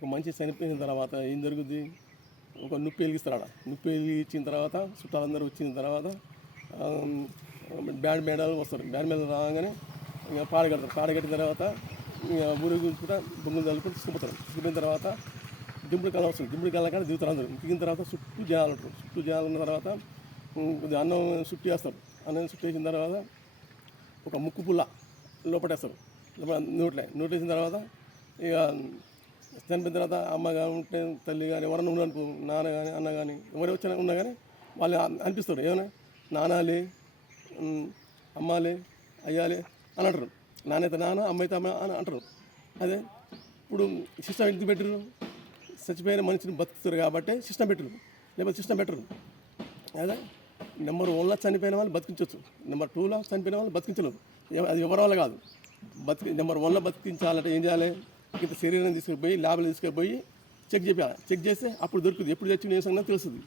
ఒక మనిషి చనిపోయిన తర్వాత ఏం జరుగుద్ది, ఒక నుప్పి వెలిగిస్తారు ఆడ. నుప్పి వెలిగించిన తర్వాత చుట్టాలందరూ వచ్చిన తర్వాత బ్యాండ్ మేడాలు వస్తారు. బ్యాండ్ మేడాలు రాగానే ఇక పాడగడతారు. పాడగట్టిన తర్వాత ఇక ఊరి గుంచుకుంటా బొమ్మలు చల్లుకుంటూ తీసుకుపోతారు. తీసుకుపోయిన తర్వాత దింపుడు కళ వస్తుంది. దింపుడు కళ కానీ దిగుతారు అందరూ. దిగిన తర్వాత చుట్టూ జనాలు ఉంటారు. చుట్టూ జనాలు ఉన్న తర్వాత కొద్దిగా అన్నం చుట్టూ వేస్తారు. అన్నం చుట్టూ వేసిన తర్వాత ఒక ముక్కు పుల్ల లోపటేస్తారు. నోటేసిన తర్వాత ఇక చనిపోయిన తర్వాత అమ్మ కానీ ఉంటే తల్లి కానీ ఎవరన్నా ఉన్నాను, నాన్న కానీ అన్న కానీ ఎవరు వచ్చినా ఉన్నా కానీ వాళ్ళు అనిపిస్తారు ఏమన్నా నానాలే, అమ్మాలే, అయ్యాలే అని అంటారు. నాన్న అయితే నాన్న, అమ్మ అయితే అమ్మ అని అంటారు. అదే ఇప్పుడు సిస్టమ్ ఎందుకు పెట్టరు, చచ్చిపోయిన మనిషిని బతుకుతారు కాబట్టి సిస్టమ్ పెట్టరు, లేకపోతే సిస్టమ్ పెట్టరు. అదే నెంబర్ 1లో చనిపోయిన వాళ్ళు బతికించవచ్చు, నెంబర్ 2లో చనిపోయిన వాళ్ళు బతికించలేరు. అది ఎవరి వల్ల కాదు. నెంబర్ 1లో బతికించాలంటే ఏం చేయాలి, ఇంత శరీరం తీసుకుపోయి ల్యాబ్లో తీసుకుపోయి చెక్ చేయాలి. చెక్ చేస్తే అప్పుడు దొరుకుతుంది, ఎప్పుడు చచ్చిన ఏ సంగతి తెలుస్తుంది.